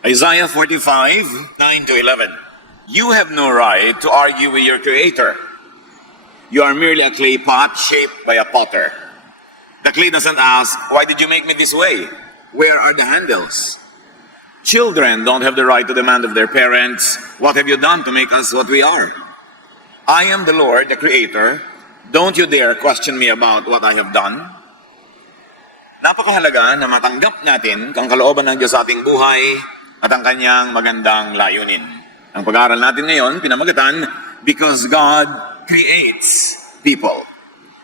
Isaiah 45, 9 to 11. You have no right to argue with your Creator. You are merely a clay pot shaped by a potter. The clay doesn't ask, why did you make me this way? Where are the handles? Children don't have the right to demand of their parents, what have you done to make us what we are? I am the Lord, the Creator. Don't you dare question me about what I have done. Napakahalaga na matanggap natin ang kalooban ng Diyos sa ating buhay at ang kanyang magandang layunin. Ang pag-aaral natin ngayon, pinamagatan, because God creates people.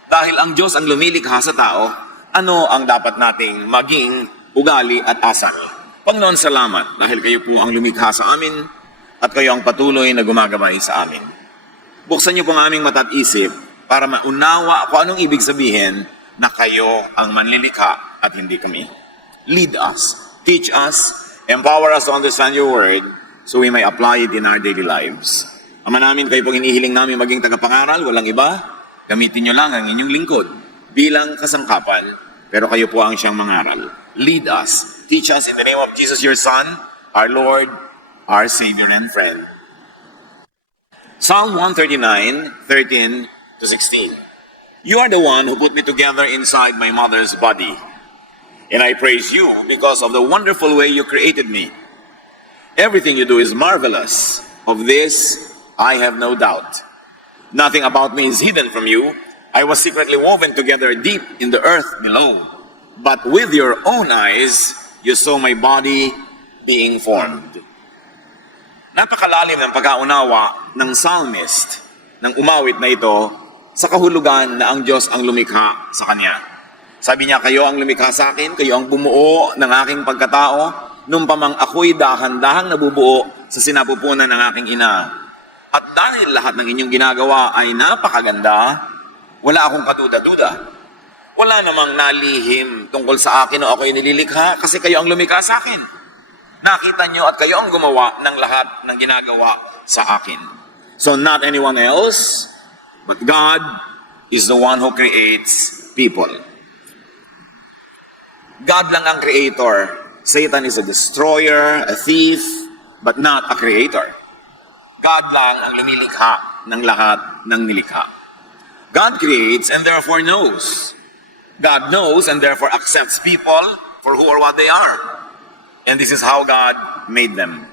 Dahil ang Diyos ang lumilikha sa tao, ano ang dapat nating maging ugali at asal? Panginoon, salamat dahil kayo po ang lumikha sa amin at kayo ang patuloy na gumagabay sa amin. Buksan niyo po ang aming mata at isip para maunawa kung anong ibig sabihin na kayo ang manlilikha at hindi kami. Lead us, teach us, empower us to understand your word so we may apply it in our daily lives. Ama namin, kayo pong hinihiling namin maging tagapangaral, walang iba. Gamitin niyo lang ang inyong lingkod bilang kasangkapan, pero kayo po ang siyang mangaral. Lead us, teach us in the name of Jesus, your Son, our Lord, our Savior and friend. Psalm 139, 13 to 16. You are the one who put me together inside my mother's body. And I praise you because of the wonderful way you created me. Everything you do is marvelous. Of this, I have no doubt. Nothing about me is hidden from you. I was secretly woven together deep in the earth below. But with your own eyes, you saw my body being formed. Napakalalim ng pagkaunawa ng psalmist ng umawit na ito sa kahulugan na ang Diyos ang lumikha sa kanya. Sabi niya, kayo ang lumikha sa akin, kayo ang bumuo ng aking pagkatao, nung pamang ako'y dahan-dahang nabubuo sa sinapupunan ng aking ina. At dahil lahat ng inyong ginagawa ay napakaganda, wala akong kaduda-duda. Wala namang nalihim tungkol sa akin o ako'y nililikha kasi kayo ang lumikha sa akin. Nakita nyo at kayo ang gumawa ng lahat ng ginagawa sa akin. So not anyone else, but God is the one who creates people. God lang ang creator. Satan is a destroyer, a thief, but not a creator. God lang ang lumilikha ng lahat ng nilikha. God creates and therefore knows. God knows and therefore accepts people for who or what they are. And this is how God made them.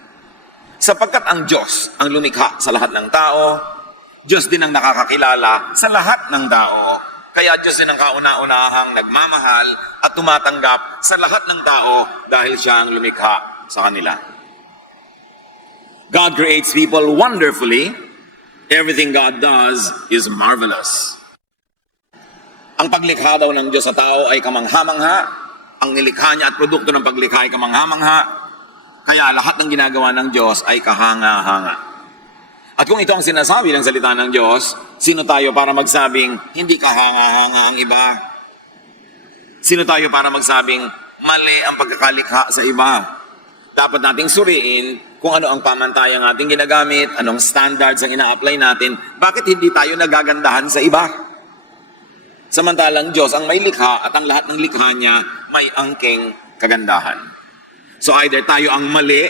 Sapagkat ang Diyos ang lumikha sa lahat ng tao, Diyos din ang nakakakilala sa lahat ng tao. Kaya Diyos din ang kauna-unahang nagmamahal at tumatanggap sa lahat ng tao dahil siya ang lumikha sa kanila. God creates people wonderfully. Everything God does is marvelous. Ang paglikha daw ng Diyos sa tao ay kamangha-mangha. Ang nilikha niya at produkto ng paglikha ay kamangha-mangha. Kaya lahat ng ginagawa ng Diyos ay kahanga-hanga. At kung ito ang sinasabi ng salita ng Diyos, sino tayo para magsabing hindi kahanga-hanga ang iba? Sino tayo para magsabing mali ang pagkakalikha sa iba? Dapat nating suriin kung ano ang pamantayang ating ginagamit, anong standards ang ina-apply natin, bakit hindi tayo nagagandahan sa iba? Samantalang Diyos ang may likha at ang lahat ng likha niya may angking kagandahan. So either tayo ang mali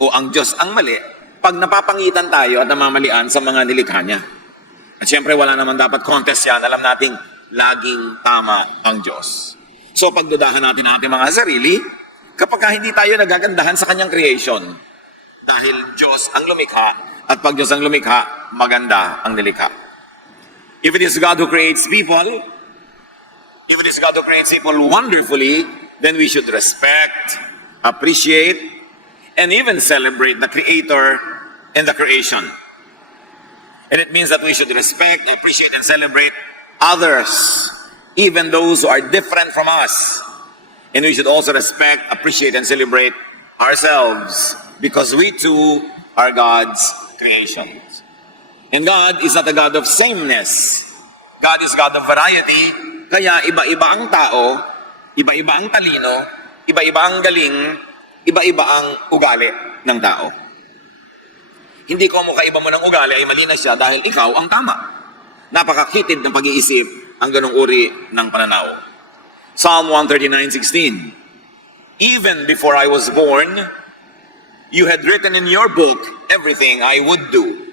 o ang Diyos ang mali pag napapangitan tayo at namamalian sa mga nilikha niya. At syempre wala naman dapat contest yan. Alam nating laging tama ang Diyos. So pagdudahan natin ang ating mga sarili kapag hindi tayo nagagandahan sa kanyang creation. Dahil Diyos ang lumikha at pag Diyos ang lumikha, maganda ang nilikha. If it is God who creates people, wonderfully, then we should respect, appreciate, and even celebrate the Creator and the creation. And it means that we should respect, appreciate, and celebrate others, even those who are different from us. And we should also respect, appreciate, and celebrate ourselves, because we too are God's creations. And God is not a God of sameness. God is God of variety. Kaya iba-iba ang tao, iba-iba ang talino, iba-iba ang galing, iba-iba ang ugali ng tao. Hindi ko mukaiba mo ng ugali ay mali na siya dahil ikaw ang tama. Napakakitid ng pag-iisip ang ganong uri ng pananaw. Psalm 139:16. Even before I was born, You had written in your book everything I would do.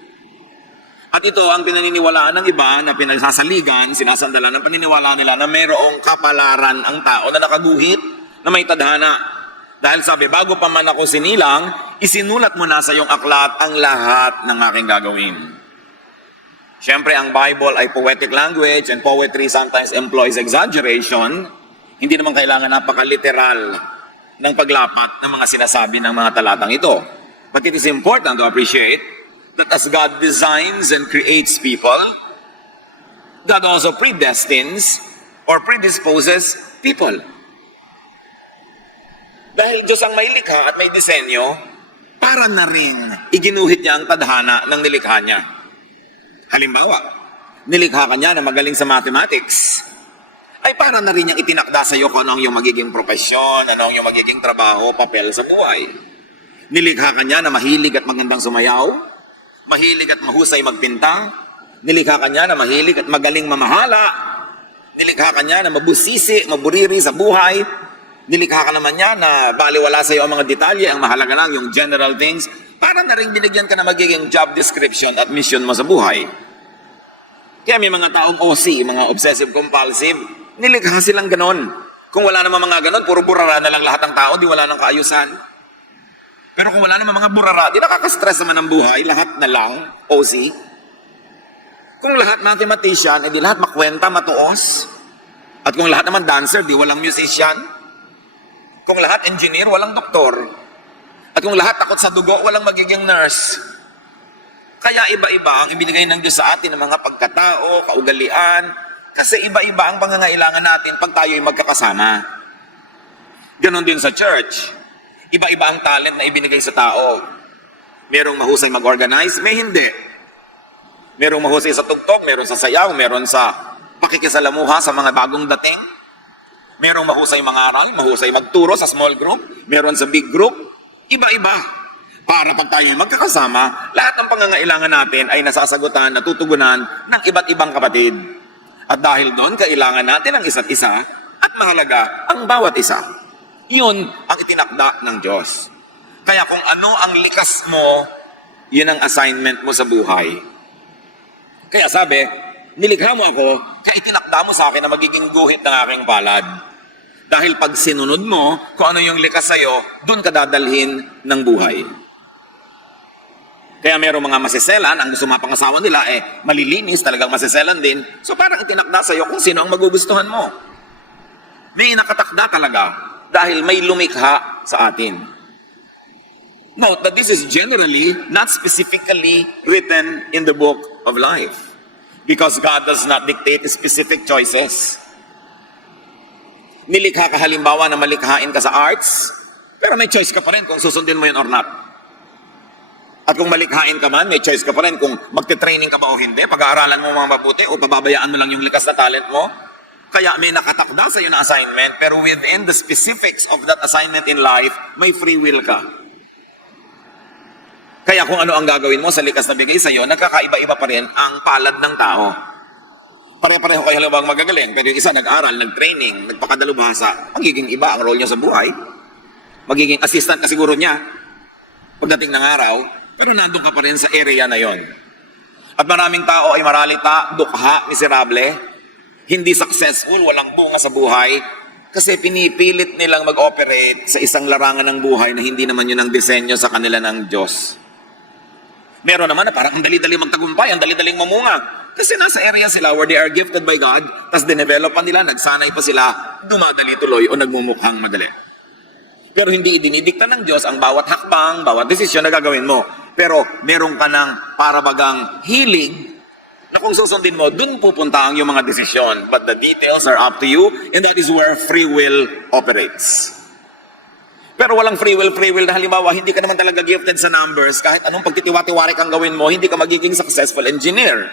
At ito ang pinaniniwalaan ng iba na pinagsasaligan, sinasandalan ng paniniwala nila na mayroong kapalaran ang tao na nakaguhit na may tadhana. Dahil sabi, bago pa man ako sinilang, isinulat mo na sa iyong aklat ang lahat ng aking gagawin. Siyempre, ang Bible ay poetic language and poetry sometimes employs exaggeration. Hindi naman kailangan napakaliteral ng paglapat ng mga sinasabi ng mga talatang ito. But it is important to appreciate that as God designs and creates people, God also predestines or predisposes people. Dahil Diyos ang may likha at may disenyo, para na rin iginuhit niya ang tadhana ng nilikha niya. Halimbawa, nilikha ka niya na magaling sa mathematics, ay para na rin niyang itinakda sa iyo kung ano ang iyong magiging profesyon, ano ang iyong magiging trabaho, papel sa buhay. Nilikha ka niya na mahilig at magandang sumayaw, mahilig at mahusay magpinta, nilikha ka niya na mahilig at magaling mamahala, nilikha ka niya na mabusisi, maburiri sa buhay, nilikha ka naman niya na baliwala sa iyo ang mga detalye, ang mahalaga lang yung general things, para na rin binigyan ka na magiging job description at mission mo sa buhay. Kaya may mga taong OC, mga obsessive-compulsive, nilikha silang ganon. Kung wala naman mga ganon, puro burara na lang lahat ng tao, di wala nang kaayusan. Pero kung wala naman mga burara, di nakaka-stress naman ang buhay, lahat na lang, OC. Kung lahat mathematician, di lahat makwenta, matuos. At kung lahat naman dancer, di walang musician. Kung lahat engineer, walang doktor. At kung lahat takot sa dugo, walang magiging nurse. Kaya iba-iba ang ibinigay ng Diyos sa atin ng mga pagkatao, kaugalian, kasi iba-iba ang pangangailangan natin pag tayo'y magkakasama. Ganon din sa church. Iba-iba ang talent na ibinigay sa tao. Merong mahusay mag-organize, may hindi. Merong mahusay sa tugtog, meron sa sayaw, meron sa pakikisalamuha sa mga bagong dating. Merong mahusay mangaral, mahusay magturo sa small group, meron sa big group. Iba-iba. Para pag tayo magkakasama, lahat ng pangangailangan natin ay nasasagutan, natutugunan ng iba't ibang kapatid. At dahil doon, kailangan natin ang isa't isa at mahalaga ang bawat isa. Yun ang itinakda ng Diyos. Kaya kung ano ang likas mo, yun ang assignment mo sa buhay. Kaya sabi, nilikha mo ako, kaya itinakda mo sa akin na magiging guhit ng aking palad. Dahil pag sinunod mo, kung ano yung likas sa'yo, dun ka dadalhin ng buhay. Kaya merong mga masiselan, ang gusto mapangasawa nila, malilinis, talagang masiselan din. So parang itinakda sa'yo kung sino ang magugustuhan mo. May nakatakda talaga. Dahil may lumikha sa atin. Note that this is generally, not specifically written in the book of life. Because God does not dictate specific choices. Nilikha ka halimbawa na malikhain ka sa arts, pero may choice ka pa rin kung susundin mo yun or not. At kung malikhain ka man, may choice ka pa rin kung magte-training ka ba o hindi, pag-aaralan mo mga mabuti o pababayaan mo lang yung likas na talent mo. Kaya may nakatakda sa iyo na assignment, pero within the specifics of that assignment in life, may free will ka. Kaya kung ano ang gagawin mo sa likas na bigay sa iyo, nagkakaiba-iba pa rin ang palad ng tao. Pare-pareho kayo halimbawa magagaling, pero yung isa nag-aral, nag-training, nagpakadalubhasa, magiging iba ang role niya sa buhay. Magiging assistant ka siguro niya pagdating ng araw, pero nandun ka pa rin sa area na yon. At maraming tao ay maralita, dukha, miserable, hindi successful, walang bunga sa buhay, kasi pinipilit nilang mag-operate sa isang larangan ng buhay na hindi naman yun ang disenyo sa kanila ng Diyos. Meron naman na parang ang dali-dali magtagumpay, ang dali-daling mamunga. Kasi nasa area sila where they are gifted by God, tas dinevelop pa nila, nagsanay pa sila, dumadali tuloy o nagmumukhang madali. Pero hindi idinidikta ng Diyos ang bawat hakbang, bawat desisyon na gagawin mo. Pero meron ka ng parabagang hilig na kung susundin mo, dun pupunta ang yung mga desisyon. But the details are up to you, and that is where free will operates. Pero walang free will na halimbawa, hindi ka naman talaga gifted sa numbers, kahit anong pagtitiwa-tiwari kang gawin mo, hindi ka magiging successful engineer.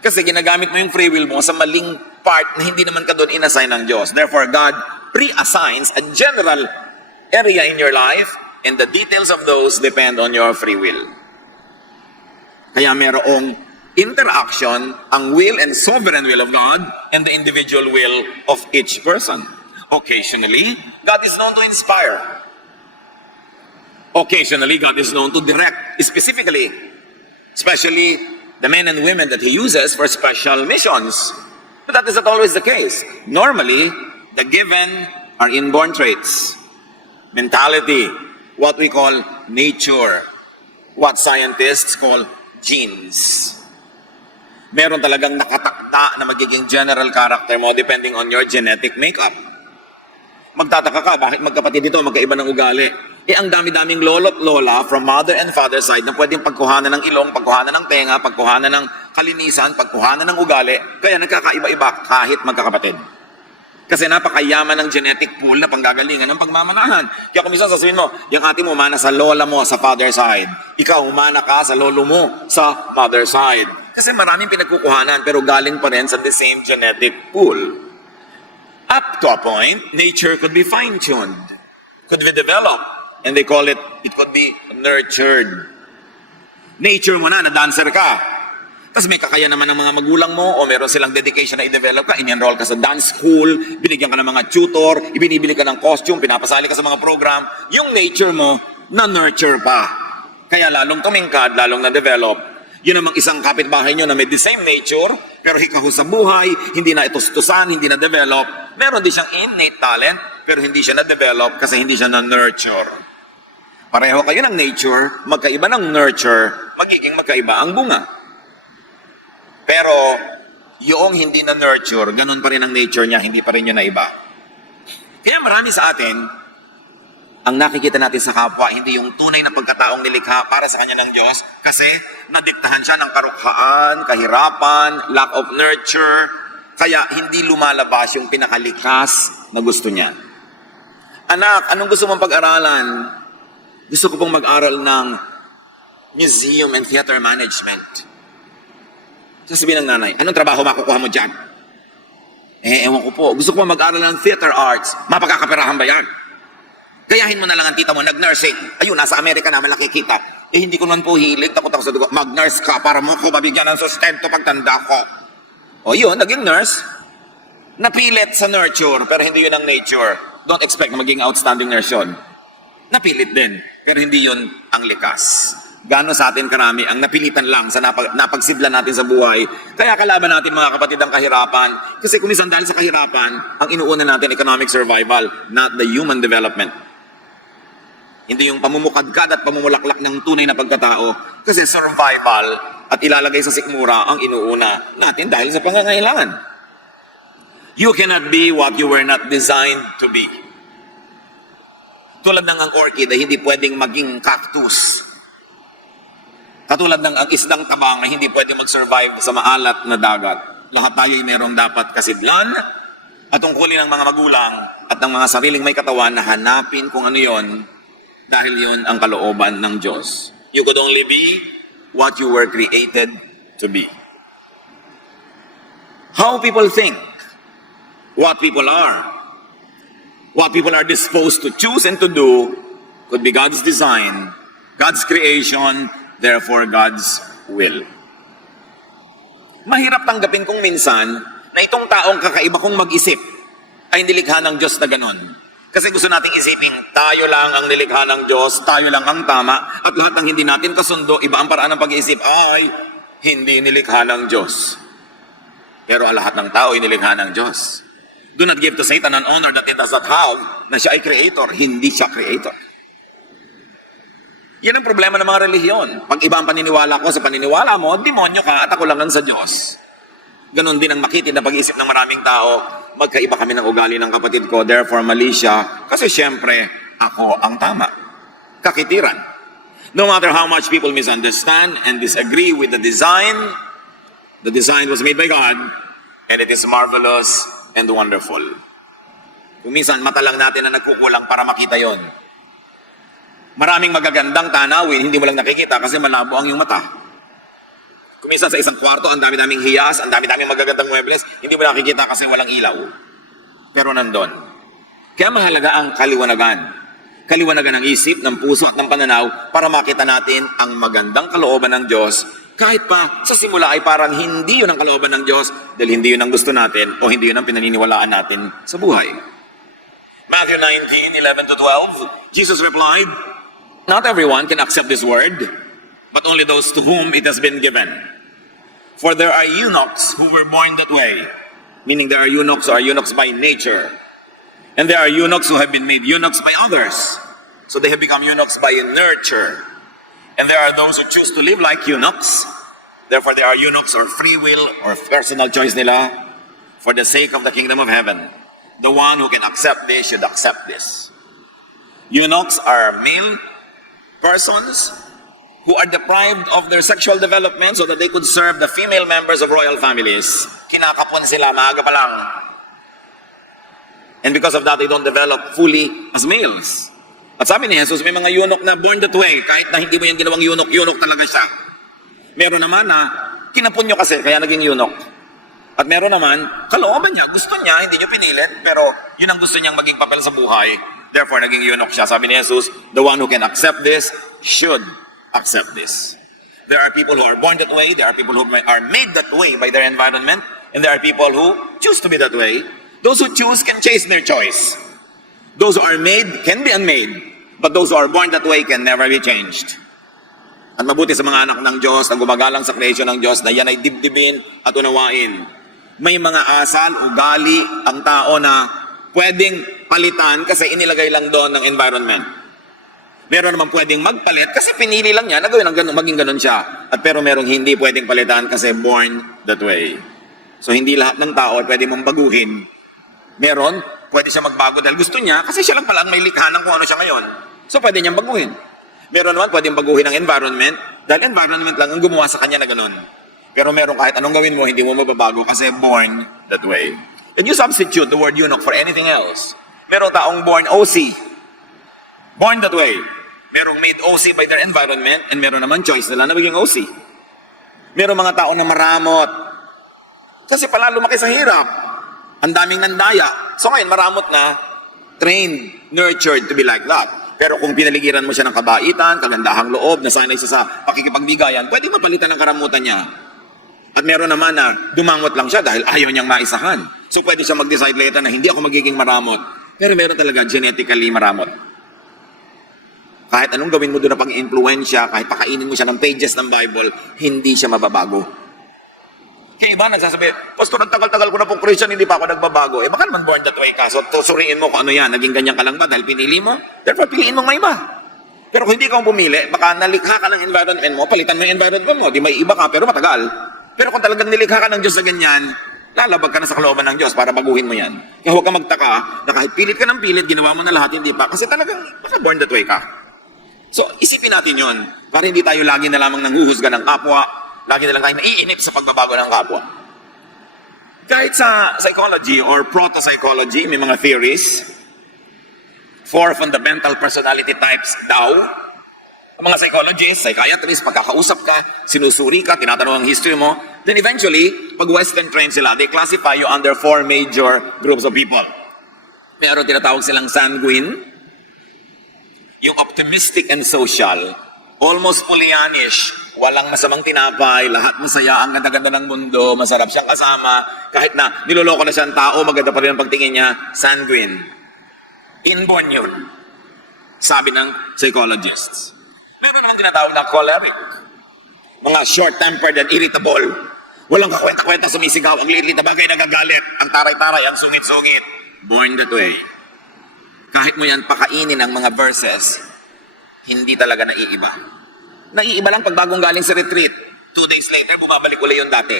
Kasi ginagamit mo yung free will mo sa maling part na hindi naman ka doon inassign ng Diyos. Therefore, God pre-assigns a general area in your life, and the details of those depend on your free will. Kaya merong interaction ang will and sovereign will of God and the individual will of each person. Occasionally, God is known to inspire. Occasionally, God is known to direct specifically, especially the men and women that He uses for special missions. But that is not always the case. Normally, the given are inborn traits, mentality, what we call nature, what scientists call genes. Meron talagang nakatakda na magiging general character mo depending on your genetic makeup. Magtataka ka, bakit magkapatid dito, magkaiba ng ugali? Ang dami-daming lolo't lola from mother and father side na pwedeng pagkuhanan ng ilong, pagkuhanan ng tenga, pagkuhanan ng kalinisan, pagkuhanan ng ugali, kaya nagkakaiba-iba kahit magkakapatid. Kasi napakayaman ng genetic pool na panggagalingan ng pagmamanahan. Kaya kung minsan sasabihin mo, yung ate mo umana sa lola mo sa father side, ikaw umana ka sa lolo mo sa mother side. Kasi maraming pinagkukuhanan pero galing pa rin sa the same genetic pool. Up to a point, nature could be fine-tuned, could be developed, and they call it could be nurtured. Nature mo na dancer ka. Tapos may kakaya naman ng mga magulang mo o meron silang dedication na i-develop ka, in-enroll ka sa dance school, binigyan ka ng mga tutor, ibinibili ka ng costume, pinapasali ka sa mga program, yung nature mo na-nurture pa. Kaya lalong tumingkad, lalong na-develop. Yun namang isang kapitbahay nyo na may the same nature, pero hikaho sa buhay, hindi na itustusan, hindi na develop. Meron din siyang innate talent, pero hindi siya na-develop kasi hindi siya na-nurture. Pareho kayo ng nature, magkaiba ng nurture, magiging magkaiba ang bunga. Pero yung hindi na-nurture, ganun pa rin ang nature niya, hindi pa rin yun na iba. Kaya marami sa atin, ang nakikita natin sa kapwa, hindi yung tunay na pagkataong nilikha para sa kanya ng Diyos kasi nadiktahan siya ng karukhaan, kahirapan, lack of nurture, kaya hindi lumalabas yung pinakalikas na gusto niya. Anak, anong gusto mong pag-aralan? Gusto ko pong mag-aral ng museum and theater management. Sasabihin ng nanay, anong trabaho makukuha mo dyan? Ewan ko po. Gusto ko mag-aral ng theater arts. Mapagkakaperahan ba yan? Gayahin mo na lang ang tita mo, nag-nursing. Ayun, nasa Amerika na, malaki kita. Hindi ko naman po hilig, takot ako sa dugo. Mag-nurse ka para mo ko mabigyan ng sustento pagtanda ko. O yun, naging nurse. Napilit sa nurture, pero hindi yun ang nature. Don't expect na maging outstanding nurse yun. Napilit din, pero hindi yun ang likas. Gano'n sa atin karami ang napilitan lang sa napagsidla natin sa buhay. Kaya kalaban natin mga kapatid ang kahirapan. Kasi kung minsan dahil sa kahirapan, ang inuuna natin economic survival, not the human development. Hindi yung pamumukadkad at pamumulaklak ng tunay na pagkatao. Kasi survival at ilalagay sa sikmura ang inuuna natin dahil sa pangangailangan. You cannot be what you were not designed to be. Tulad ng ang orchid ay hindi pwedeng maging cactus. Katulad ng ang isdang tabang na hindi pwedeng mag-survive sa maalat na dagat. Lahat tayo ay merong dapat kasidlan at tungkulin ng mga magulang at ng mga sariling may katawan na hanapin kung ano yon dahil yon ang kalooban ng Diyos. You could only be what you were created to be. How people think, what people are disposed to choose and to do could be God's design, God's creation, therefore God's will. Mahirap tanggapin kung minsan na itong taong kakaiba kong mag-isip ay nilikha ng Diyos na ganon. Kasi gusto nating isipin, tayo lang ang nilikha ng Diyos, tayo lang ang tama, at lahat ng hindi natin kasundo, iba ang paraan ng pag-iisip, ay hindi nilikha ng Diyos. Pero ang lahat ng tao ay nilikha ng Diyos. Do not give to Satan an honor that he does not have, na siya ay creator, hindi siya creator. Yan ang problema ng mga relihiyon. Pag iba ang paniniwala ko sa paniniwala mo, demonyo ka at ako lang sa Diyos. Ganon din ang makitid na pag-iisip ng maraming tao, magkaiba kami ng ugali ng kapatid ko, therefore mali siya, kasi syempre, ako ang tama. Kakitiran. No matter how much people misunderstand and disagree with the design was made by God, and it is marvelous and wonderful. Kung minsan, mata lang natin na nagkukulang para makita yon. Maraming magagandang tanawin, hindi mo lang nakikita kasi malabo ang iyong mata. Kung minsan sa isang kwarto, ang dami-daming hiyas, ang dami-daming magagandang muebles, hindi mo nakikita kasi walang ilaw. Pero nandun. Kaya mahalaga ang kaliwanagan. Kaliwanagan ng isip, ng puso at ng pananaw para makita natin ang magandang kalooban ng Diyos kahit pa sa simula ay parang hindi yun ang kalooban ng Diyos dahil hindi yun ang gusto natin o hindi yun ang pinaniniwalaan natin sa buhay. Matthew 19:11-12, Jesus replied, Not everyone can accept this word, but only those to whom it has been given. For there are eunuchs who were born that way, meaning there are eunuchs who are eunuchs by nature. And there are eunuchs who have been made eunuchs by others. So they have become eunuchs by nurture. And there are those who choose to live like eunuchs. Therefore, there are eunuchs or free will or personal choice nila for the sake of the kingdom of heaven. The one who can accept this should accept this. Eunuchs are male persons who are deprived of their sexual development so that they could serve the female members of royal families. Kinakapon sila, maaga pa lang. And because of that, they don't develop fully as males. At sabi ni Jesus, may mga eunuch na born that way. Kahit na hindi mo yung ginawang eunuch, eunuch talaga siya. Meron naman na, kinapon nyo kasi, kaya naging eunuch. At meron naman, kalooban niya, gusto niya, hindi niyo pinilit, pero yun ang gusto niyang maging papel sa buhay. Therefore, naging eunuch siya. Sabi ni Jesus, the one who can accept this, should accept this. There are people who are born that way, there are people who are made that way by their environment, and there are people who choose to be that way. Those who choose can chase their choice. Those who are made can be unmade, but those who are born that way can never be changed. At mabuti sa mga anak ng Diyos na gumagalang sa creation ng Diyos na yan ay dibdibin at unawain. May mga asal, ugali ang tao na pwedeng palitan kasi inilagay lang doon ng environment. Meron naman pwedeng magpalit kasi pinili lang niya na gawin ang ganun, maging ganun siya. At pero merong hindi pwedeng palitan kasi born that way. So hindi lahat ng tao ay pwede mong baguhin. Meron, pwede siya magbago dahil gusto niya kasi siya lang pala ang may likha ng kung ano siya ngayon. So pwede niyang baguhin. Meron naman pwedeng baguhin ang environment dahil environment lang ang gumawa sa kanya na ganun. Pero meron kahit anong gawin mo, hindi mo mababago kasi born that way. And you substitute the word eunuch for anything else. Merong taong born OC. Born that way. Merong made OC by their environment and meron naman choice nila na maging OC. Merong mga tao na maramot. Kasi pala lumaki sa hirap. Ang daming nandaya. So ngayon, maramot na, trained, nurtured to be like that. Pero kung pinaligiran mo siya ng kabaitan, kagandahang loob, nasanay siya sa pakikipagbigayan, pwede mapalitan ng karamutan niya. At meron naman na dumangot lang siya dahil ayaw niyang maisahan. So pwede siya mag-decide later na hindi ako magiging maramot. Pero meron talaga genetically maramot. Kahit anong gawin mo doon na pang-influensya, kahit pakainin mo siya ng pages ng Bible, hindi siya mababago. Kaya iba nagsasabi, Pastor, ang tagal-tagal ko na pong Christian, hindi pa ako nagbabago. Eh baka naman born that way ka. So suriin mo kung ano yan, naging ganyan ka lang ba dahil pinili mo? Therefore, piliin mo may iba. Pero kung hindi ka pumili, baka nalikha ka ng environment mo, palitan mo yung environment mo, di may iba ka, pero matagal. Pero kung talagang nilikha ka ng Diyos na ganyan, lalabag ka na sa kalooban ng Diyos para baguhin mo yan. Kaya huwag ka magtaka na kahit pilit ka ng pilit, ginawa mo na lahat, hindi pa. Kasi talagang baka born that way ka. So isipin natin yon para hindi tayo lagi na lamang nanghuhusga ng kapwa, lagi na lang tayo naiinip sa pagbabago ng kapwa. Kahit sa psychology or proto-psychology, may mga theories. 4 fundamental personality types daw. Ang mga psychologists, psychiatrists, pagkakausap ka, sinusuri ka, tinatanong ang history mo, then eventually, pag Western trained sila, they classify you under 4 major groups of people. Meron tinatawag silang sanguine, yung optimistic and social, almost Pollyannish, walang masamang tinapay, lahat masaya, ang ganda-ganda ng mundo, masarap siyang kasama, kahit na niloloko na siyang tao, maganda pa rin ang pagtingin niya, sanguine. Inborn yun, sabi ng psychologists. Meron naman tinatawag na choleric. Mga short-tempered and irritable. Walang kakwenta-kwenta, sumisigaw, ang liit-liit na bagay nagagalit, ang taray-taray, ang sungit-sungit. Born that way. Kahit mo yan pakainin ang mga verses, hindi talaga naiiba. Naiiba lang pag bagong galing sa retreat. 2 days later, bumabalik ulit yung dati.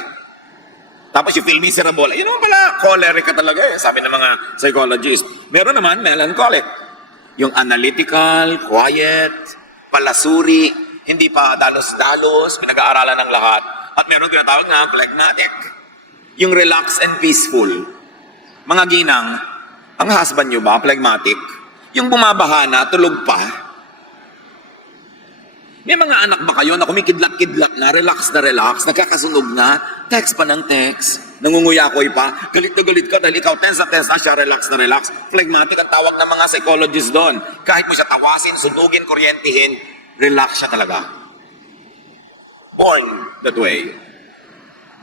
Tapos you feel miserable. Ayun naman pala, choleric ka talaga eh, sabi ng mga psychologists. Meron naman melancholic. Yung analytical, quiet, palasuri, hindi pa dalos-dalos, pinag-aaralan ng lahat. At meron tinatawag na phlegmatic. Yung relaxed and peaceful. Mga ginang, ang husband nyo ba, phlegmatic? Yung bumabaha na, tulog pa. May mga anak ba kayo na kumikidlat-kidlat na, relax, nakakasunog na, text pa ng text, nangunguyakoy pa, galit na galit ka dahil ikaw tense na siya, relax na relax. Phlegmatic ang tawag ng mga psychologists doon. Kahit mo siya tawasin, sunugin, kuryentihin, relax siya talaga. Born that way.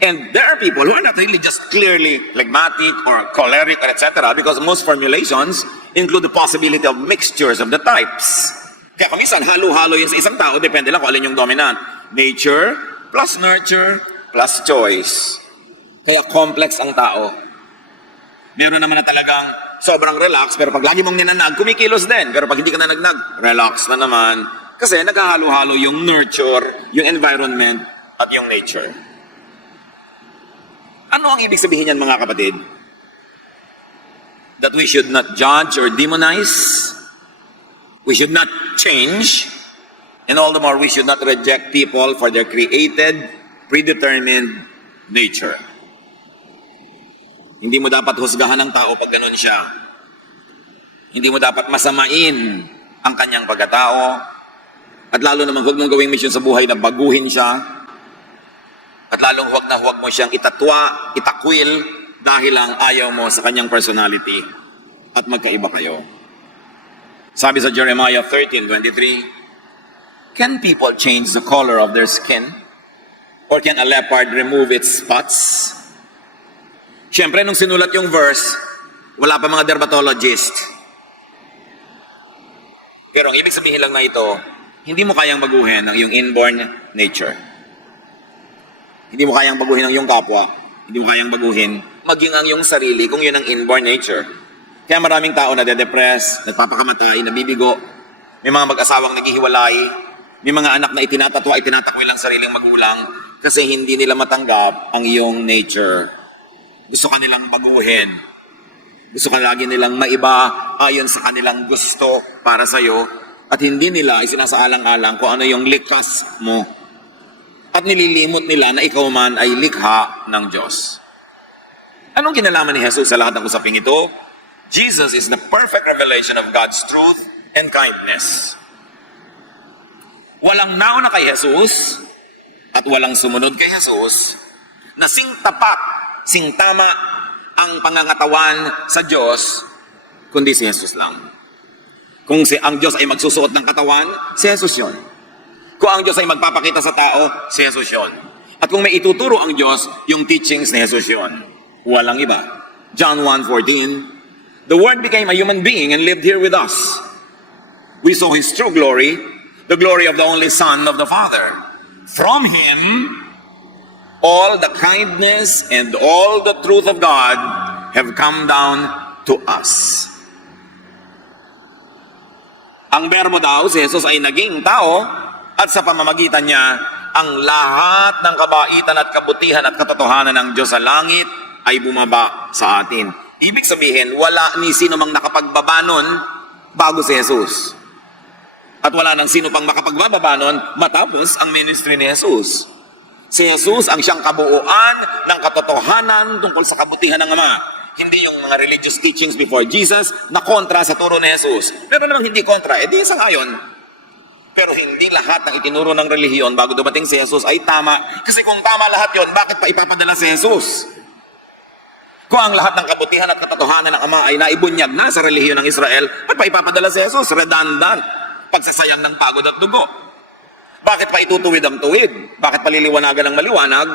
And there are people who are not really just clearly phlegmatic or choleric or etc. because most formulations include the possibility of mixtures of the types. Kaya kung minsan, halo-halo yun sa isang tao, depende lang kung alin yung dominant. Nature plus nurture plus choice. Kaya complex ang tao. Meron naman na talagang sobrang relax, pero pag lagi mong ninanag, kumikilos din. Pero pag hindi ka na nagnag, relax na naman. Kasi naghahalo-halo yung nurture, yung environment, at yung nature. Ano ang ibig sabihin yan, mga kapatid? That we should not judge or demonize. We should not change. And all the more, we should not reject people for their created, predetermined nature. Hindi mo dapat husgahan ng tao pag ganun siya. Hindi mo dapat masamain ang kanyang pagkatao. At lalo naman, huwag mong gawing mission sa buhay na baguhin siya. At lalong huwag mo siyang itatwa, itakwil, dahil lang ayaw mo sa kanyang personality at magkaiba kayo. Sabi sa Jeremiah 13:23, can people change the color of their skin? Or can a leopard remove its spots? Siyempre, nung sinulat yung verse, wala pa mga dermatologist. Pero ang ibig sabihin lang na ito, hindi mo kayang baguhin ang iyong inborn nature. Hindi mo kayang baguhin ang iyong kapwa. Hindi mo kayang baguhin maging ang iyong sarili kung yun ang inborn nature. Kaya maraming tao na de-depress, nagpapakamatay, nabibigo, may mga mag-asawang naghihiwalay, may mga anak na itinatatwa, itinatakwil ang sariling magulang kasi hindi nila matanggap ang iyong nature. Gusto ka nilang baguhin. Gusto ka lagi nilang maiba ayon sa kanilang gusto para sa'yo at hindi nila isinasaalang-alang kung ano yung likas mo. At nililimot nila na ikaw man ay likha ng Diyos. Anong kinalaman ni Jesus sa lahat ng usaping ito? Jesus is the perfect revelation of God's truth and kindness. Walang nauna kay Jesus at walang sumunod kay Jesus na sing tapat, sing tama ang pangangatawan sa Diyos, kundi si Jesus lang. Kung ang Diyos ay magsusuot ng katawan, si Jesus yun. Kung ang Diyos ay magpapakita sa tao, si Jesus yun. At kung may ituturo ang Diyos, yung teachings ni Jesus yun. Walang iba. John 1:14, the Word became a human being and lived here with us. We saw His true glory, the glory of the only Son of the Father. From Him, all the kindness and all the truth of God have come down to us. Ang bermo daw, si Jesus ay naging tao at sa pamamagitan niya, ang lahat ng kabaitan at kabutihan at katotohanan ng Diyos sa langit ay bumaba sa atin. Ibig sabihin, wala ni sino mang nakapagbaba nun bago si Jesus. At wala nang sino pang makapagbababa nun matapos ang ministry ni Jesus. Si Jesus ang siyang kabuuan ng katotohanan tungkol sa kabutihan ng Ama. Hindi yung mga religious teachings before Jesus na kontra sa turo ni Jesus. Pero namang hindi kontra, edi sang-ayon. Pero hindi lahat ng itinuro ng relihiyon bago dumating si Jesus ay tama. Kasi kung tama lahat yon, bakit pa ipapadala si Jesus? Kung ang lahat ng kabutihan at katotohanan ng Ama ay naibunyag na sa relihiyon ng Israel, ba't pa ipapadala si Jesus? Redundant. Pagsasayang ng pagod at dugo. Bakit pa itutuwid ang tuwid? Bakit paliliwanagan ng maliwanag?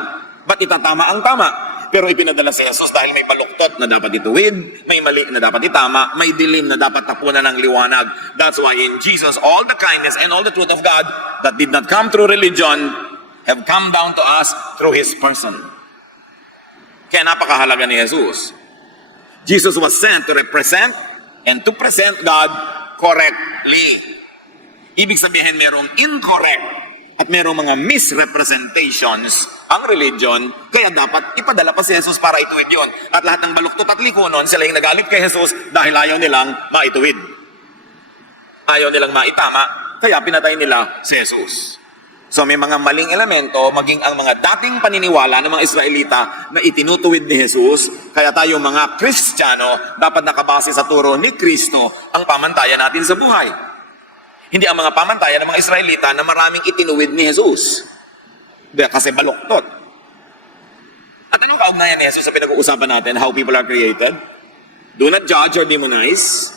Ba't itatama ang tama? Pero ipinadala si Jesus dahil may baluktot na dapat ituwid, may mali na dapat itama, may dilim na dapat tapunan ng liwanag. That's why in Jesus, all the kindness and all the truth of God that did not come through religion have come down to us through His person. Kaya napakahalaga ni Jesus. Jesus was sent to represent and to present God correctly. Ibig sabihin, merong incorrect at merong mga misrepresentations ang religion, kaya dapat ipadala pa si Jesus para ituwid yon. At lahat ng baluktot at likunon, sila yung nagalit kay Jesus dahil ayaw nilang maituwid. Ayaw nilang maitama, kaya pinatay nila si Jesus. So may mga maling elemento, maging ang mga dating paniniwala ng mga Israelita na itinutuwid ni Jesus, kaya tayo mga Kristiyano dapat nakabase sa turo ni Kristo ang pamantayan natin sa buhay. Hindi ang mga pamantayan ng mga Israelita na maraming itinuwid ni Jesus. Kasi baluktot. At anong kaugnayan ni Jesus sa pinag-uusapan natin, how people are created? Do not judge or demonize.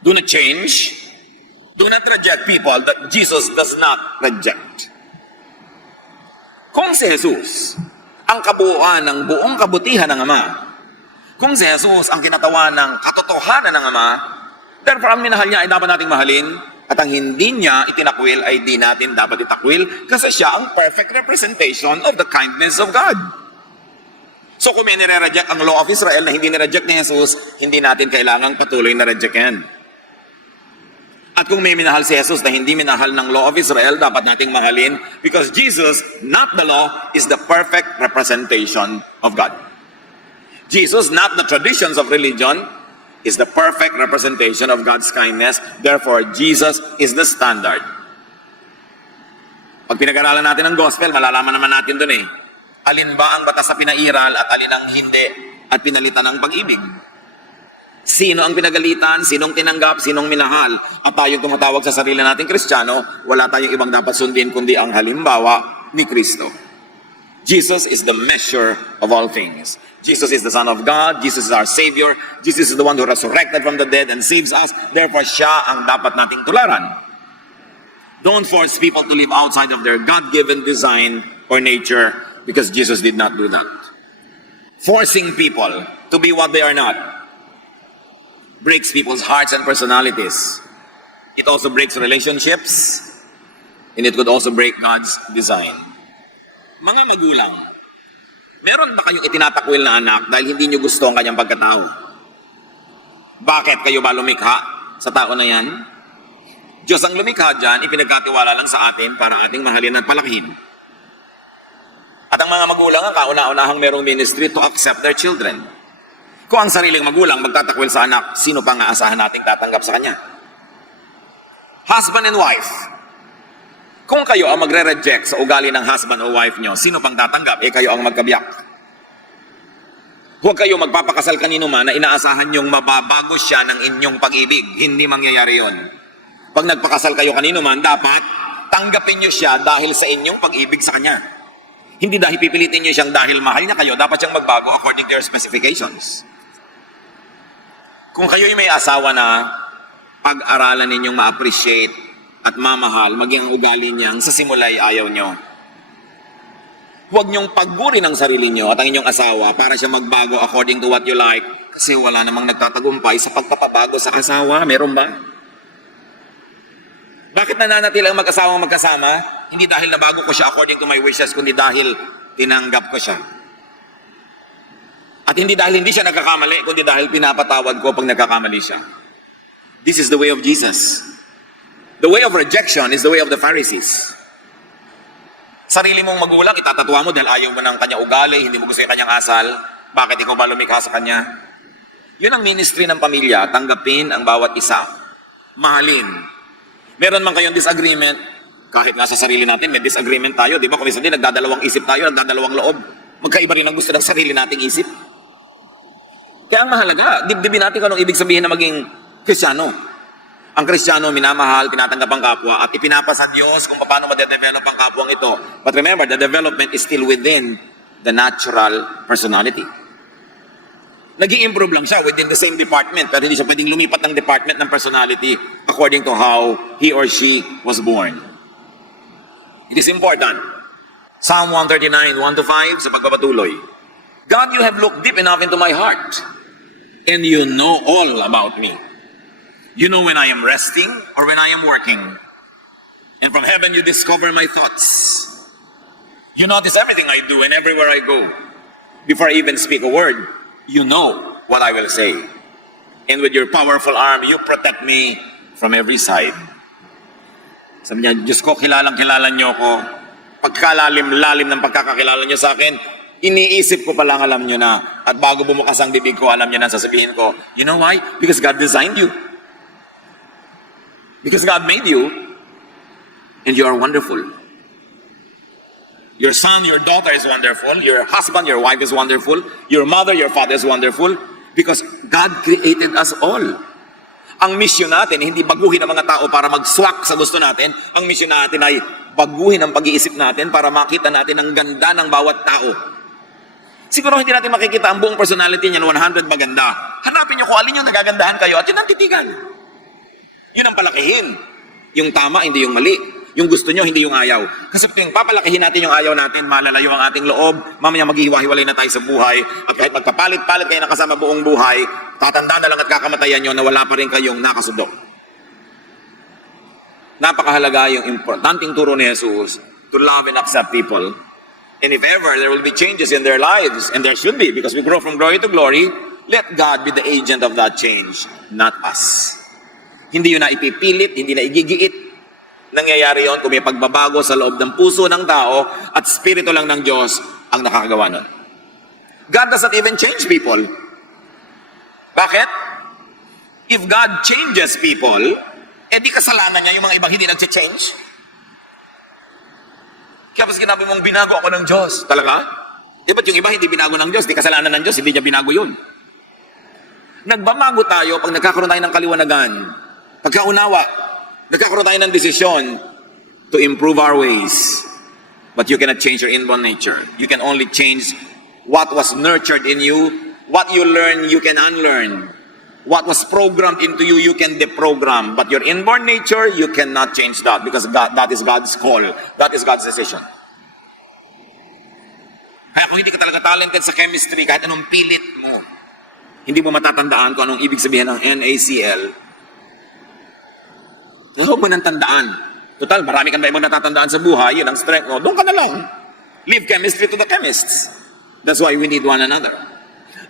Do not change. Do not reject people that Jesus does not reject. Kung si Jesus ang kabuuan ng buong kabutihan ng Ama, kung si Jesus ang kinatawan ng katotohanan ng Ama, therefore ang minahal niya ay dapat nating mahalin At ang hindi niya itinakwil ay di natin dapat itakwil kasi siya ang perfect representation of the kindness of God. So kung may nire-reject ang law of Israel na hindi nire-reject ni Jesus, hindi natin kailangang patuloy na reject yan. At kung may minahal si Jesus na hindi minahal ng law of Israel, dapat nating mahalin because Jesus, not the law, is the perfect representation of God. Jesus, not the traditions of religion, is the perfect representation of God's kindness. Therefore, Jesus is the standard. Pag pinag-aralan natin ang gospel, malalaman naman natin dun alin ba ang batas sa pinairal at alin ang hindi at pinalitan ng pag-ibig. Sino ang pinagalitan, sinong tinanggap, sinong minahal. At tayong tumatawag sa sarili nating Kristiyano, wala tayong ibang dapat sundin kundi ang halimbawa ni Kristo. Jesus is the measure of all things. Jesus is the Son of God. Jesus is our Savior. Jesus is the one who resurrected from the dead and saves us. Therefore, siya ang dapat nating tularan. Don't force people to live outside of their God-given design or nature because Jesus did not do that. Forcing people to be what they are not breaks people's hearts and personalities. It also breaks relationships, and it could also break God's design. Mga magulang, meron ba kayong itinatakwil na anak dahil hindi nyo gusto ang kanyang pagkatao? Bakit kayo ba lumikha sa tao na yan? Diyos ang lumikha dyan, ipinagkatiwala lang sa atin para ating mahalin at palakihin. At ang mga magulang ang kauna-unahang merong ministry to accept their children. Kung ang sariling magulang magtatakwil sa anak, sino pang aasahan nating tatanggap sa kanya? Husband and wife. Kung kayo ang magre-reject sa ugali ng husband o wife nyo, sino pang tatanggap? Kayo ang magkabiyak. Huwag kayo magpapakasal kanino man na inaasahan nyong mababago siya ng inyong pag-ibig. Hindi mangyayari yon. Pag nagpakasal kayo kanino man, dapat tanggapin nyo siya dahil sa inyong pag-ibig sa kanya. Hindi dahil pipilitin nyo siyang dahil mahal niya kayo, dapat siyang magbago according to your specifications. Kung kayo'y may asawa na pag-aralan ninyong ma-appreciate at mamahal, maging ang ugali niyang sa simula'y ayaw nyo. Huwag niyong pagburin ang sarili niyo at ang inyong asawa para siya magbago according to what you like kasi wala namang nagtatagumpay sa pagpapabago sa asawa. Meron ba? Bakit nananatili ang mag-asawang magkasama? Hindi dahil nabago ko siya according to my wishes, kundi dahil tinanggap ko siya. At hindi dahil hindi siya nagkakamali, kundi dahil pinapatawad ko pag nagkakamali siya. This is the way of Jesus. The way of rejection is the way of the Pharisees. Sarili mong magulang, itatatwa mo dahil ayaw mo ng kanya ugali, hindi mo gusto yung kanyang asal. Bakit ikaw ba lumikha sa kanya? Yun ang ministry ng pamilya, tanggapin ang bawat isa. Mahalin. Meron man kayong disagreement, kahit nga sa sarili natin, may disagreement tayo. Di ba? Kung minsan din, nagdadalawang isip tayo, nagdadalawang loob. Magkaiba rin ang gusto ng sarili nating isip. Kaya ang mahalaga, dibdibin natin kung anong ibig sabihin na maging Kristiyano. Ang Kristiyano, minamahal, tinatanggap ang kapwa, at ipinapasa Diyos kung paano ma-develop ang kapwang ito. But remember, the development is still within the natural personality. Nag-i-improve lang siya within the same department, pero hindi siya pwedeng lumipat ng department ng personality according to how he or she was born. It is important. Psalm 139, 1-5, sa pagpapatuloy. God, you have looked deep enough into my heart, and you know all about me. You know when I am resting or when I am working. And from heaven you discover my thoughts. You notice everything I do and everywhere I go. Before I even speak a word, you know what I will say. And with your powerful arm, you protect me from every side. Sabi niya, Diyos ko, kilalang-kilala niyo ako. Pagkalalim-lalim ng pagkakakilala niyo sa akin, iniisip ko pa lang alam niyo na. At bago bumukas ang bibig ko, alam niyo na sasabihin ko. You know why? Because God designed you. Because God made you, and you are wonderful. Your son, your daughter is wonderful. Your husband, your wife is wonderful. Your mother, your father is wonderful. Because God created us all. Ang mission natin, hindi baguhin ang mga tao para mag-swak sa gusto natin. Ang mission natin ay baguhin ang pag-iisip natin para makita natin ang ganda ng bawat tao. Siguro hindi natin makikita ang buong personality niyan 100 maganda. Hanapin niyo kung alin yung nagagandahan kayo at yun ang titigan. Yun ang palakihin. Yung tama, hindi yung mali. Yung gusto nyo, hindi yung ayaw. Kasi kung papalakihin natin yung ayaw natin, malalayo ang ating loob, mamaya maghihiwa-hiwalay na tayo sa buhay, at kahit magkapalit-palit kayo nakasama buong buhay, tatanda na lang at kakamatayan nyo na wala pa rin kayong nakasundo. Napakahalaga yung importanteng turo ni Jesus to love and accept people. And if ever there will be changes in their lives, and there should be because we grow from glory to glory, let God be the agent of that change, not us. Hindi yun na ipipilit, hindi na igigiit. Nangyayari yun kung may pagbabago sa loob ng puso ng tao at spirito lang ng Diyos ang nakakagawa nun. God does not even change people. Bakit? If God changes people, di kasalanan niya yung mga ibang hindi nag-change? Kaya pas ginabi mong binago ako ng Diyos. Talaga? Di ba't yung iba hindi binago ng Diyos? Di kasalanan ng Diyos, hindi niya binago yun. Nagbabago tayo pag nagkakaroon tayo ng kaliwanagan. Pagkaunawa, nagkakaroon tayo ng desisyon to improve our ways. But you cannot change your inborn nature. You can only change what was nurtured in you. What you learn, you can unlearn. What was programmed into you, you can deprogram. But your inborn nature, you cannot change that because that is God's call. That is God's decision. Kaya kung hindi ka talaga talented sa chemistry, kahit anong pilit mo, hindi mo matatandaan kung anong ibig sabihin ng NaCl. Huwag mo nang tandaan. Total, marami kang na ibang natatandaan sa buhay, yun ang strength mo. Doon ka na lang. Leave chemistry to the chemists. That's why we need one another.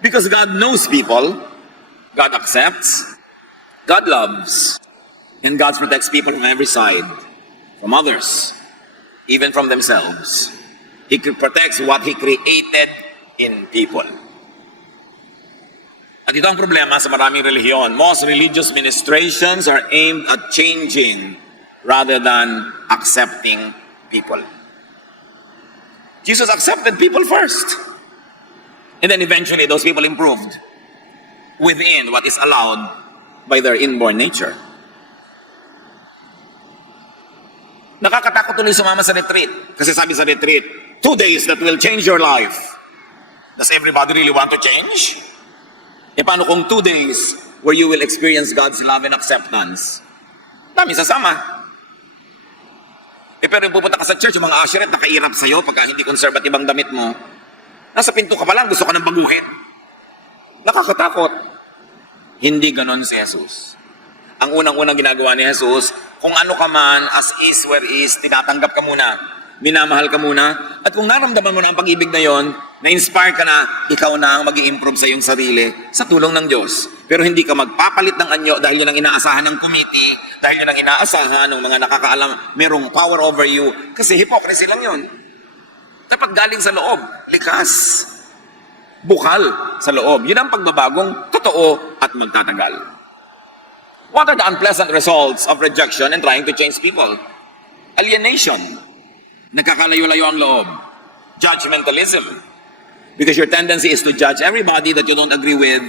Because God knows people, God accepts, God loves, and God protects people from every side, from others, even from themselves. He protects what He created in people. At ito ang problema sa maraming relihiyon. Most religious ministrations are aimed at changing rather than accepting people. Jesus accepted people first. And then eventually those people improved within what is allowed by their inborn nature. Nakakatakot tuloy sumama sa retreat. Kasi sabi sa retreat, 2 days that will change your life. Does everybody really want to change? Paano kung 2 days where you will experience God's love and acceptance? Dami sasama. Pero yung pupunta ka sa church, yung mga usherette, nakairap sa'yo pagka hindi conservative ang damit mo. Nasa pinto ka pa lang, gusto ka nang baguhin. Nakakatakot. Hindi ganon si Jesus. Ang unang-unang ginagawa ni Jesus, kung ano ka man, as is, where is, tinatanggap ka muna. Minamahal ka muna. At kung naramdaman mo na ang pag-ibig na yon, na-inspire ka na, ikaw na ang mag-i-improve sa iyong sarili sa tulong ng Diyos. Pero hindi ka magpapalit ng anyo dahil yun ang inaasahan ng committee, dahil yun ang inaasahan ng mga nakakaalam, merong power over you. Kasi hypocrisy lang yun. Dapat galing sa loob, likas, bukal sa loob. Yun ang pagbabagong totoo at magtatagal. What are the unpleasant results of rejection and trying to change people? Alienation. Nagkakalayo-layo ang loob. Judgmentalism. Because your tendency is to judge everybody that you don't agree with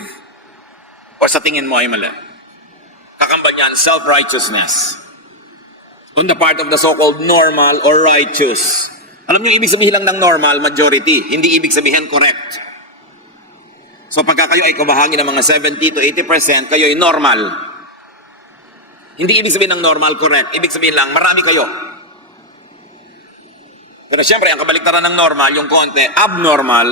or sa tingin mo ay mali. Kakambal niyan, self-righteousness. On the part of the so-called normal or righteous. Alam niyo, ibig sabihin lang ng normal, majority. Hindi ibig sabihin correct. So pagka kayo ay kabahagi ng mga 70 to 80%, kayo ay normal. Hindi ibig sabihin ng normal, correct. Ibig sabihin lang, marami kayo. Pero siyempre, ang kabaliktaran ng normal, yung konti, abnormal,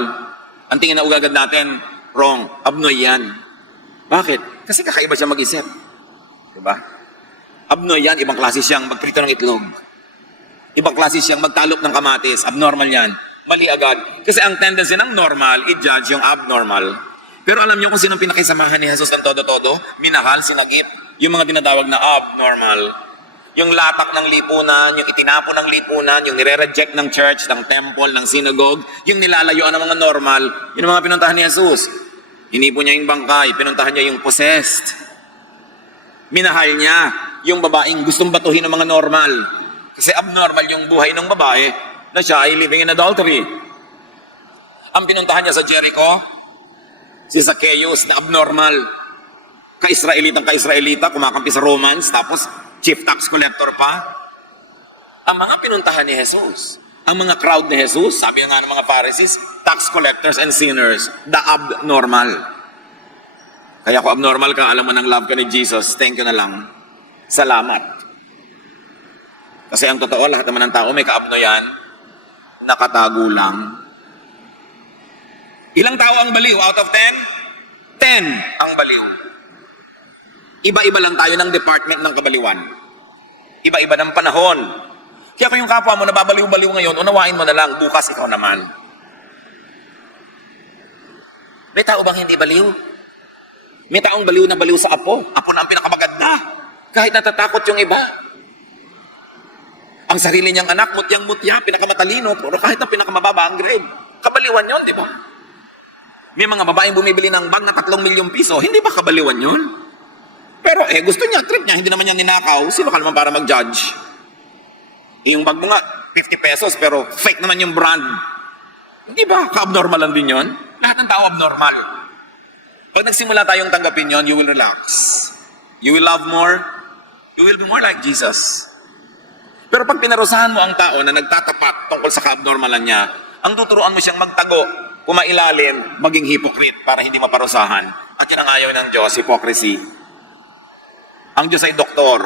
ang tingin na ugagad natin, wrong, abnoy yan. Bakit? Kasi kakaiba siya mag-isip. Diba? Abnoy yan, ibang klase siyang magprito ng itlog. Ibang klase siyang magtalop ng kamatis, abnormal yan. Mali agad. Kasi ang tendency ng normal, i-judge yung abnormal. Pero alam niyo kung sinong pinakisamahan ni Jesus ng todo-todo? Minahal, sinagip, yung mga dinatawag na abnormal. Yung latak ng lipunan, yung itinapon ng lipunan, yung nire-reject ng church, ng temple, ng synagogue, yung nilalayuan ng mga normal, yun ang mga pinuntahan ni Jesus. Hinipon niya yung bangkay, pinuntahan niya yung possessed. Minahal niya yung babaeng gustong batuhin ng mga normal. Kasi abnormal yung buhay ng babae na siya ay living in adultery. Ang pinuntahan niya sa Jericho, si Zacchaeus na abnormal. Ka-Israelita, kumakampi sa Romans, tapos chief tax collector pa. Ang mga pinuntahan ni Jesus, ang mga crowd ni Jesus, sabi nga ng mga Pharisees, tax collectors and sinners, the abnormal. Kaya kung abnormal ka, alam mo ng love ka ni Jesus, thank you na lang. Salamat. Kasi ang totoo, lahat naman ng tao may kaabnoyan, nakatago lang. Ilang tao ang baliw out of 10? 10 ang baliw. Iba-iba lang tayo ng department ng kabaliwan. Iba-iba ng panahon. Kaya kung yung kapwa mo nababaliw-baliw ngayon, unawain mo na lang, bukas ikaw naman. May tao bang hindi baliw? May taong baliw na baliw sa apo. Apo na ang pinakamaganda. Kahit natatakot yung iba. Ang sarili niyang anak, mutyang-mutya, pinakamatalino, pero kahit ang pinakamababa ang grade. Kabaliwan yon, di ba? May mga babaeng bumibili ng bag na 3 milyong piso, hindi ba kabaliwan yon? Pero gusto niya, trip niya, hindi naman niya ninakaw. Sino ka naman para mag-judge? Yung bag mo nga, 50 pesos, pero fake naman yung brand. Hindi ba? Ka-abnormal lang din yon? Lahat ng tao abnormal. Pag nagsimula tayong tanggapin yon, you will relax. You will love more. You will be more like Jesus. Pero pag pinarusahan mo ang tao na nagtatapat tungkol sa ka-abnormalan niya, ang tuturuan mo siyang magtago, kumailalim, maging hypocrite para hindi maparusahan. At yun ang ayaw ng Diyos, hypocrisy. Ang Diyos ay doktor.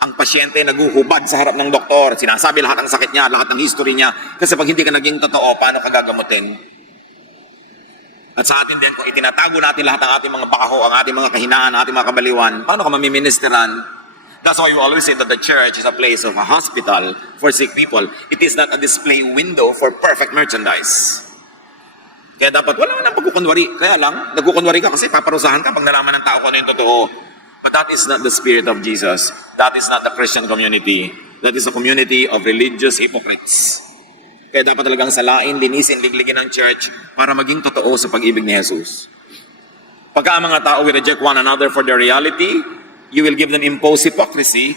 Ang pasyente naguhubad sa harap ng doktor. Sinasabi lahat ng sakit niya, lahat ng history niya. Kasi pag hindi ka naging totoo, paano ka gagamutin? At sa atin din, kung itinatago natin lahat ng ating mga bakaho, ang ating mga kahinaan, ang ating mga kabaliwan, paano ka mamiministeran? That's why we always say that the church is a place of a hospital for sick people. It is not a display window for perfect merchandise. Kaya dapat wala nang pagkukunwari. Kaya lang, nagkukunwari ka kasi paparusahan ka pag nalaman ng tao kung ano yung totoo. But that is not the spirit of Jesus. That is not the Christian community. That is a community of religious hypocrites. Kaya dapat talagang salain, linisin, ligligin ng church para maging totoo sa pag-ibig ni Jesus. Pagka ang mga tao will reject one another for their reality, you will give them imposed hypocrisy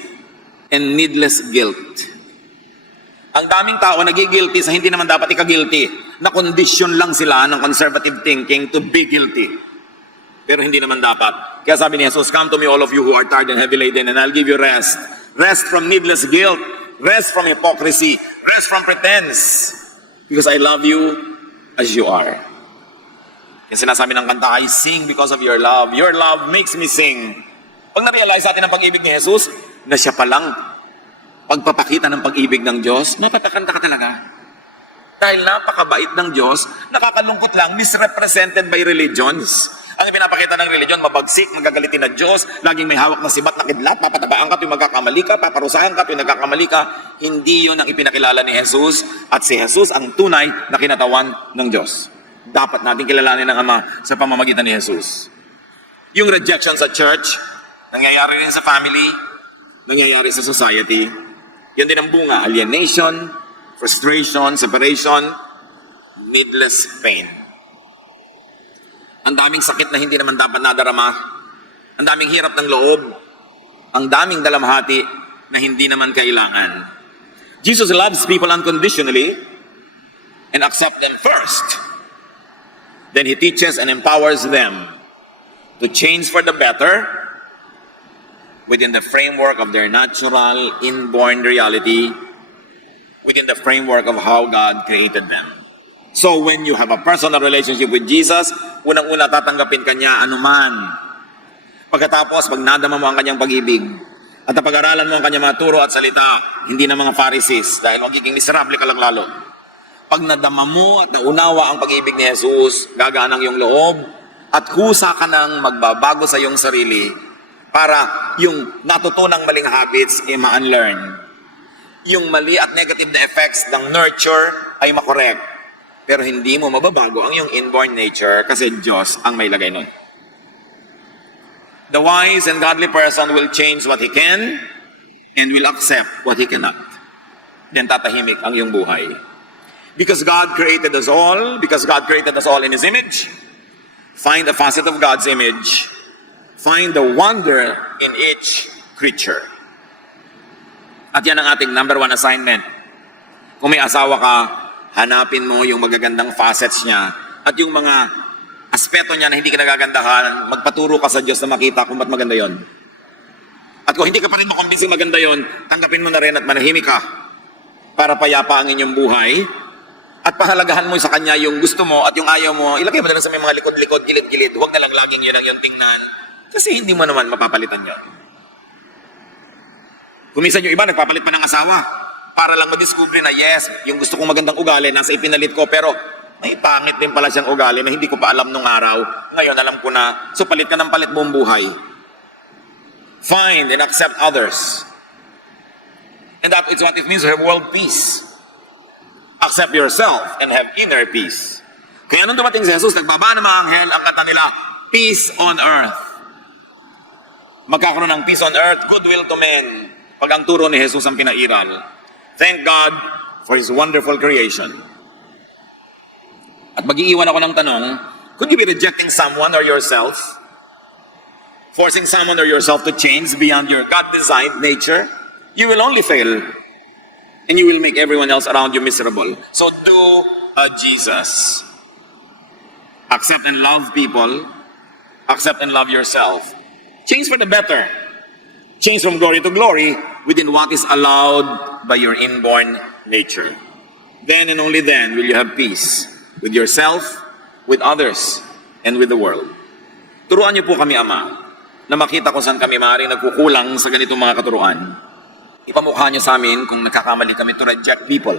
and needless guilt. Ang daming tao nagigilty sa hindi naman dapat ika-guilty. Na-condition lang sila ng conservative thinking to be guilty. Pero hindi naman dapat. Kaya sabi ni Jesus, come to me all of you who are tired and heavy laden and I'll give you rest. Rest from needless guilt. Rest from hypocrisy. Rest from pretense. Because I love you as you are. Yung sinasabi ng kanta, I sing because of your love. Your love makes me sing. Pag na-realize natin ang pag-ibig ni Jesus, na siya palang pagpapakita ng pag-ibig ng Diyos, mapapakanta ka talaga. Dahil napakabait ng Diyos, nakakalungkot lang, misrepresented by religions. Ang pinapakita ng religion, mabagsik, magagalitin na Diyos, laging may hawak na sibat na kidlat, papatabaan ka tuwing magkakamali ka, paparusahan ka tuwing nagkakamali ka. Hindi yun ang ipinakilala ni Jesus, at si Jesus ang tunay na kinatawan ng Diyos. Dapat natin kilalanin ng Ama sa pamamagitan ni Jesus. Yung rejection sa church, nangyayari rin sa family, nangyayari sa society. Yan din ang bunga, alienation, frustration, separation, needless pain. Ang daming sakit na hindi naman dapat nadarama, ang daming hirap ng loob, ang daming dalamhati na hindi naman kailangan. Jesus loves people unconditionally and accepts them first. Then He teaches and empowers them to change for the better within the framework of their natural, inborn reality, within the framework of how God created them. So when you have a personal relationship with Jesus, unang-una tatanggapin ka niya anuman. Pagkatapos, pag nadama mo ang kanyang pag-ibig, at napag-aralan mo ang kanyang mga turo at salita, hindi na mga Pharisees, dahil magiging miserable ka lang lalo. Pag nadama mo at naunawa ang pag-ibig ni Jesus, gagaan ang iyong loob, at kusa ka nang magbabago sa iyong sarili, para yung natutunang maling habits ay ma-unlearn. Yung mali at negative na effects ng nurture ay makorek. Pero hindi mo mababago ang iyong inborn nature kasi Diyos ang may lagay nun. The wise and godly person will change what he can and will accept what he cannot. Then tatahimik ang iyong buhay. Because God created us all in His image, find a facet of God's image, find the wonder in each creature. At yan ang ating number 1 assignment. Kung may asawa ka, hanapin mo yung magagandang facets niya at yung mga aspeto niya na hindi ka nagagandahan, magpaturo ka sa Diyos na makita kung ba't maganda yon. At kung hindi ka pa rin makumbinsi maganda yon, tanggapin mo na rin at manahimik ka para payapa ang inyong buhay at pahalagahan mo sa Kanya yung gusto mo at yung ayaw mo, ilagay mo na lang sa may mga likod-likod, gilid-gilid, huwag na lang laging yun ang yung tingnan kasi hindi mo naman mapapalitan yun. Kung minsan yung iba nagpapalit pa ng asawa para lang madiscover na yes, yung gusto kong magandang ugali nasa ipinalit ko, pero may pangit din pala siyang ugali na hindi ko pa alam nung araw. Ngayon alam ko na, so palit ka ng palit buong buhay. Find and accept others And that is what it means to have world peace. Accept yourself and have inner peace. Kaya nung dumating si Jesus, nagbaba ng mga anghel, ang kata nila, peace on earth. Magkakaroon ng peace on earth, goodwill to men. Pag ang turo ni Jesus ang pinairal. Thank God for His wonderful creation. At mag-iiwan ako ng tanong, could you be rejecting someone or yourself? Forcing someone or yourself to change beyond your God-designed nature? You will only fail. And you will make everyone else around you miserable. So do a Jesus. Accept and love people. Accept and love yourself. Change for the better. Change from glory to glory within what is allowed by your inborn nature. Then and only then will you have peace with yourself, with others, and with the world. Turuan niyo po kami, Ama, na makita kung saan kami maaaring nagkukulang sa ganitong mga katuruan. Ipamukha niyo sa amin kung nagkakamali kami to reject people,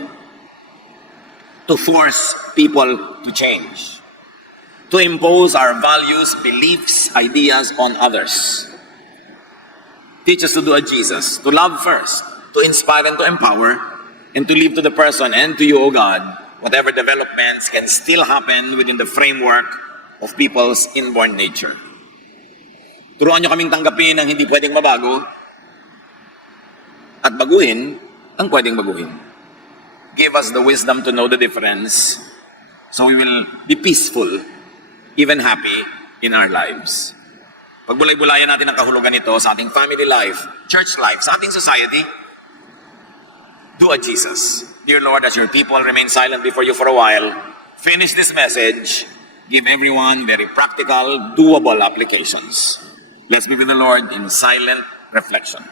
to force people to change, to impose our values, beliefs, ideas on others. Teach us to do a Jesus, to love first, to inspire and to empower, and to leave to the person and to you, O God, whatever developments can still happen within the framework of people's inborn nature. Turuan niyo kaming tanggapin ang hindi pwedeng mabago at baguhin ang pwedeng baguhin. Give us the wisdom to know the difference so we will be peaceful, even happy in our lives. Pagbulay-bulayan natin ang kahulugan nito sa ating family life, church life, sa ating society, do a Jesus. Dear Lord, as your people remain silent before you for a while, finish this message, give everyone very practical, doable applications. Let's be with the Lord in silent reflection.